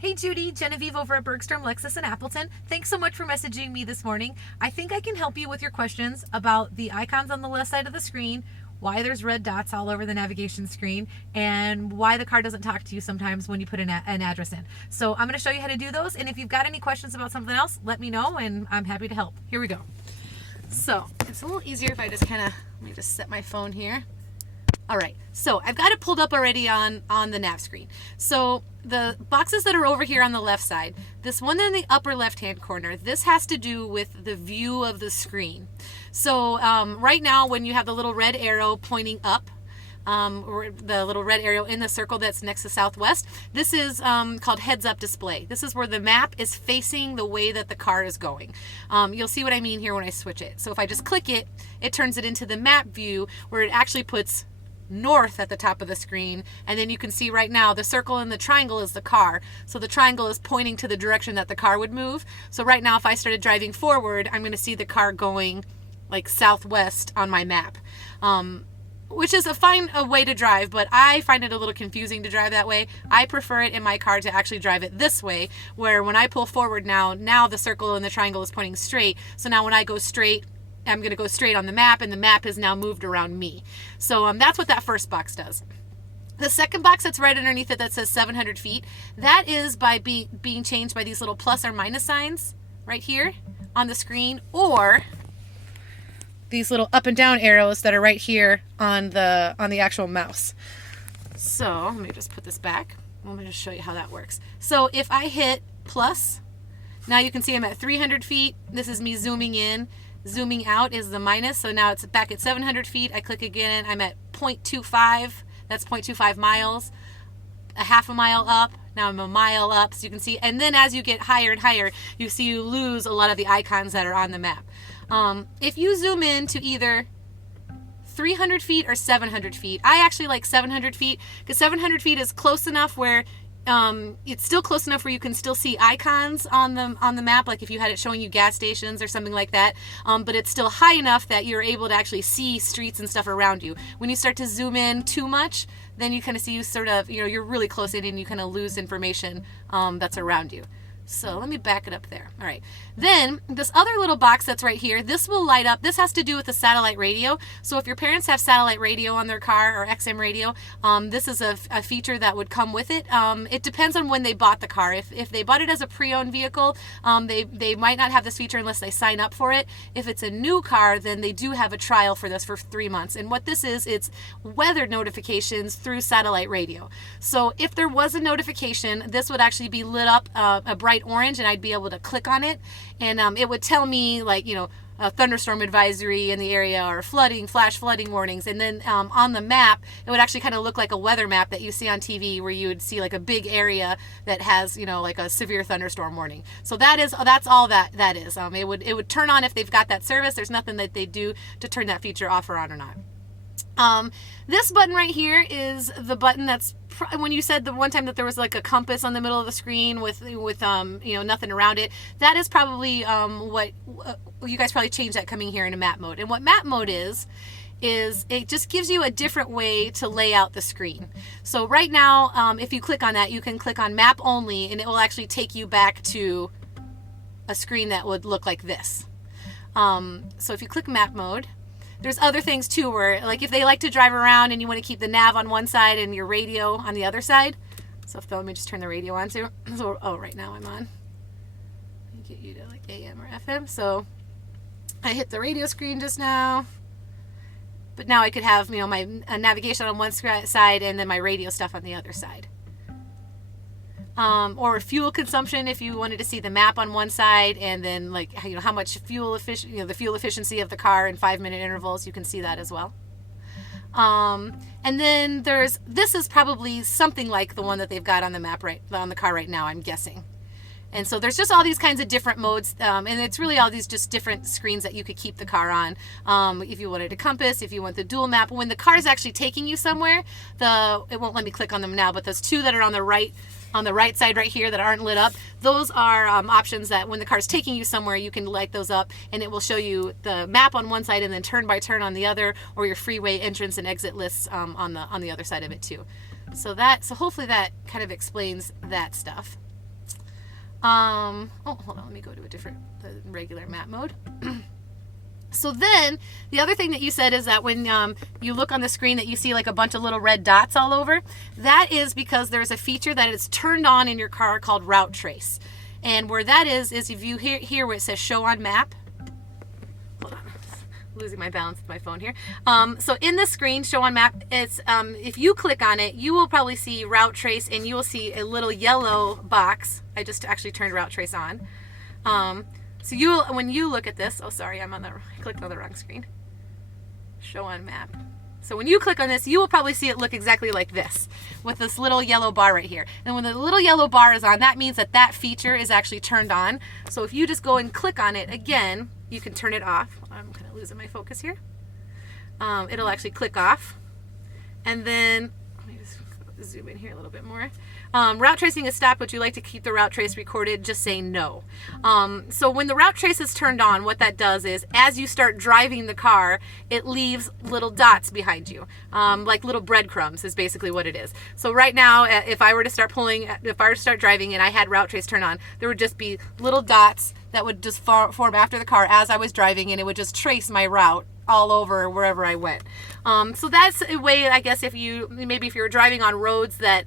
Hey Judy, Genevieve over at Bergstrom Lexus in Appleton. Thanks so much for messaging me this morning. I think I can help you with your questions about the icons on the left side of the screen, why there's red dots all over the navigation screen, and why the car doesn't talk to you sometimes when you put an address in. So I'm going to show you how to do those, and if you've got any questions about something else, let me know and I'm happy to help. Here we go. So it's a little easier if I just let me just set my phone here. All right, so I've got it pulled up already on the nav screen. So the boxes that are over here on the left side, this one in the upper left-hand corner, this has to do with the view of the screen. So right now when you have the little red arrow pointing up, or the little red arrow in the circle that's next to southwest, this is called heads-up display. This is where the map is facing the way that the car is going. You'll see what I mean here when I switch it. So if I just click it, it turns it into the map view where it actually puts north at the top of the screen, and then you can see right now the circle and the triangle is the car, so the triangle is pointing to the direction that the car would move. So right now if I started driving forward, I'm going to see the car going like southwest on my map, which is a fine way to drive, but I find it a little confusing to drive that way. I prefer it in my car to actually drive it this way, where when I pull forward now the circle and the triangle is pointing straight, so now when I go straight, I'm going to go straight on the map, and the map has now moved around me. So that's what that first box does. The second box that's right underneath it that says 700 feet, that is by being changed by these little plus or minus signs right here on the screen, or these little up and down arrows that are right here on the actual mouse. So let me just put this back. Let me just show you how that works. So if I hit plus, now you can see I'm at 300 feet. This is me zooming in. Zooming out is the minus, so now it's back at 700 feet. I click again, I'm at 0.25, that's 0.25 miles, a half a mile up, now I'm a mile up, so you can see, and then as you get higher and higher, you lose a lot of the icons that are on the map. If you zoom in to either 300 feet or 700 feet, I actually like 700 feet, because 700 feet is close enough where it's still close enough where you can still see icons on the map, like if you had it showing you gas stations or something like that, but it's still high enough that you're able to actually see streets and stuff around you. When you start to zoom in too much, then you kind of see you're really close in and you kind of lose information that's around you. So let me back it up there. All right. Then this other little box that's right here, this will light up. This has to do with the satellite radio. So if your parents have satellite radio on their car or XM radio, this is a feature that would come with it. It depends on when they bought the car. If they bought it as a pre-owned vehicle, they might not have this feature unless they sign up for it. If it's a new car, then they do have a trial for this for 3 months. And what this is, it's weather notifications through satellite radio. So if there was a notification, this would actually be lit up a bright orange, and I'd be able to click on it, and it would tell me, like, a thunderstorm advisory in the area, or flash flooding warnings. And then on the map, it would actually kind of look like a weather map that you see on TV, where you would see like a big area that has, like a severe thunderstorm warning. So that's all that is. It would turn on if they've got that service. There's nothing that they do to turn that feature off or on or not. This button right here is the button that's when you said the one time that there was like a compass on the middle of the screen with nothing around it. That is probably what you guys probably changed that coming here into map mode. And what map mode is it just gives you a different way to lay out the screen. So right now, if you click on that, you can click on map only, and it will actually take you back to a screen that would look like this. So if you click map mode, there's other things too, where like if they like to drive around and you want to keep the nav on one side and your radio on the other side. So let me just turn the radio on too. So, right now I'm on. Let me get you to like AM or FM. So I hit the radio screen just now, but now I could have my navigation on one side and then my radio stuff on the other side. Or fuel consumption, if you wanted to see the map on one side and then like how much fuel the fuel efficiency of the car in 5-minute intervals, you can see that as well. And then this is probably something like the one that they've got on the map on the car right now, I'm guessing. And so there's just all these kinds of different modes, and it's really all these just different screens that you could keep the car on. If you wanted a compass, if you want the dual map, when the car is actually taking you somewhere, it won't let me click on them now, but those two that are on the right side right here that aren't lit up, those are options that when the car's taking you somewhere, you can light those up, and it will show you the map on one side and then turn by turn on the other, or your freeway entrance and exit lists on the other side of it too. So hopefully that kind of explains that stuff. Oh, hold on, let me go to the regular map mode. So then, the other thing that you said is that when you look on the screen that you see like a bunch of little red dots all over, that is because there's a feature that is turned on in your car called Route Trace. And where that is if you hear where it says Show on Map. Hold on, losing my balance with my phone here. So in the screen, Show on Map, it's if you click on it, you will probably see Route Trace, and you will see a little yellow box. I just actually turned Route Trace on. So when you look at this, oh sorry, I clicked on the wrong screen. Show on Map. So when you click on this, you will probably see it look exactly like this, with this little yellow bar right here. And when the little yellow bar is on, that means that that feature is actually turned on. So if you just go and click on it again, you can turn it off. I'm kind of losing my focus here. It'll actually click off. And then, let me just zoom in here a little bit more. Route tracing is stopped. Would you like to keep the route trace recorded? Just say no. So when the route trace is turned on, what that does is as you start driving the car, it leaves little dots behind you, like little breadcrumbs is basically what it is. So right now, if I were to start driving and I had route trace turned on, there would just be little dots that would just form after the car as I was driving, and it would just trace my route all over wherever I went. So that's a way, I guess, if you were driving on roads that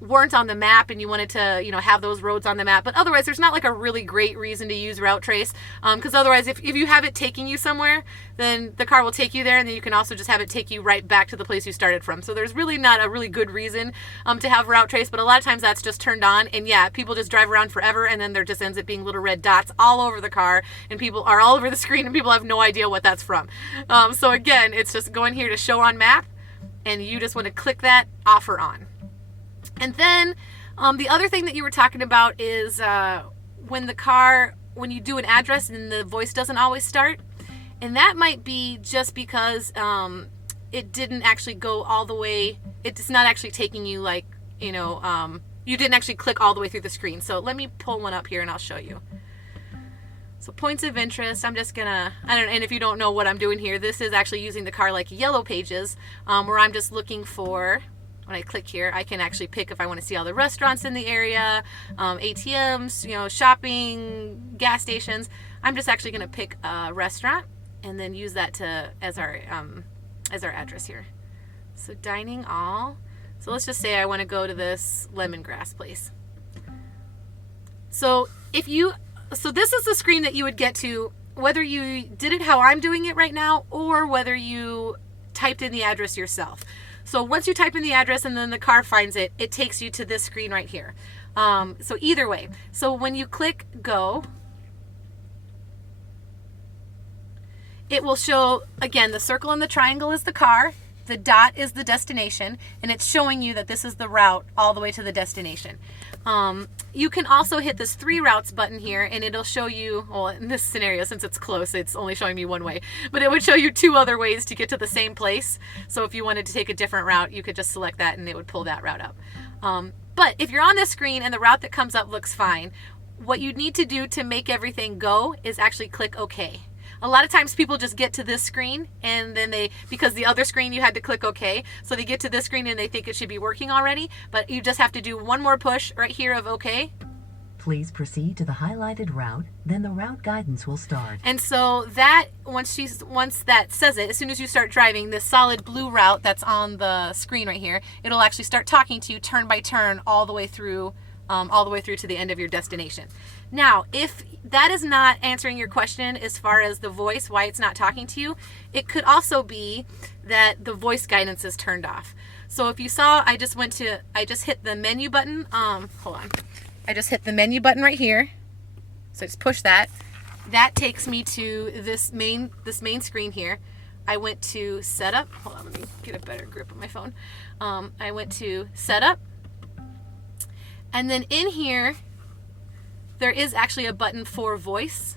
weren't on the map and you wanted to, have those roads on the map. But otherwise, there's not like a really great reason to use route trace, because otherwise, if you have it taking you somewhere, then the car will take you there, and then you can also just have it take you right back to the place you started from. So there's really not a really good reason to have route trace, but a lot of times that's just turned on, and yeah, people just drive around forever, and then there just ends up being little red dots all over the car, and people are all over the screen, and people have no idea what that's from. So again, it's just going here to Show on Map, and you just want to click that off or on. And then the other thing that you were talking about is when you do an address and the voice doesn't always start. And that might be just because it didn't actually go all the way. It's not actually taking you you didn't actually click all the way through the screen. So let me pull one up here and I'll show you. So points of interest, I'm just gonna, and if you don't know what I'm doing here, this is actually using the car like Yellow Pages, where I'm just looking for, when I click here, I can actually pick if I want to see all the restaurants in the area, ATMs, shopping, gas stations. I'm just actually going to pick a restaurant and then use that as our address here. So dining all. So let's just say I want to go to this lemongrass place. So this is the screen that you would get to whether you did it how I'm doing it right now or whether you typed in the address yourself. So once you type in the address and then the car finds it, it takes you to this screen right here. So either way. So when you click go, it will show, again, the circle and the triangle is the car, the dot is the destination, and it's showing you that this is the route all the way to the destination. You can also hit this 3 routes button here and it'll show you, well, in this scenario, since it's close, it's only showing me one way, but it would show you 2 other ways to get to the same place. So if you wanted to take a different route, you could just select that and it would pull that route up. But if you're on this screen and the route that comes up looks fine, what you need to do to make everything go is actually click OK. A lot of times people just get to this screen and then because the other screen you had to click OK, so they get to this screen and they think it should be working already, but you just have to do one more push right here of OK. Please proceed to the highlighted route, then the route guidance will start. And so that, once that says it, as soon as you start driving, this solid blue route that's on the screen right here, it'll actually start talking to you turn by turn all the way through to the end of your destination. Now, if that is not answering your question as far as the voice, why it's not talking to you, it could also be that the voice guidance is turned off. So if you saw, I just hit the menu button. Hold on. I just hit the menu button right here. So just push that. That takes me to this main screen here. I went to setup. Hold on, let me get a better grip on my phone. I went to setup. And then in here, there is actually a button for voice.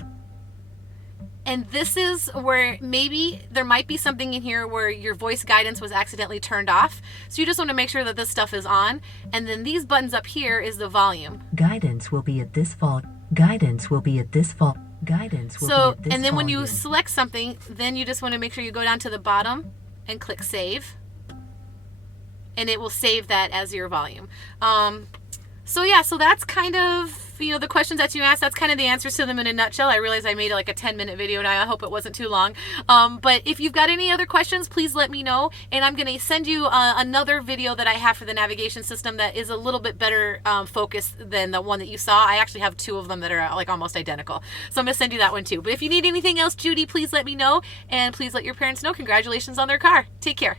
And this is where maybe there might be something in here where your voice guidance was accidentally turned off. So you just want to make sure that this stuff is on. And then these buttons up here is the volume. Guidance will be at this fault. Guidance will be at this fault. Guidance will be at this and then when volume. you select something, then you just want to make sure you go down to the bottom and click save. And it will save that as your volume. So yeah, so that's kind of the questions that you asked, that's kind of the answers to them in a nutshell. I realize I made like a 10-minute video and I hope it wasn't too long. But if you've got any other questions, please let me know. And I'm going to send you another video that I have for the navigation system that is a little bit better focused than the one that you saw. I actually have 2 of them that are like almost identical. So I'm going to send you that one too. But if you need anything else, Judy, please let me know. And please let your parents know congratulations on their car. Take care.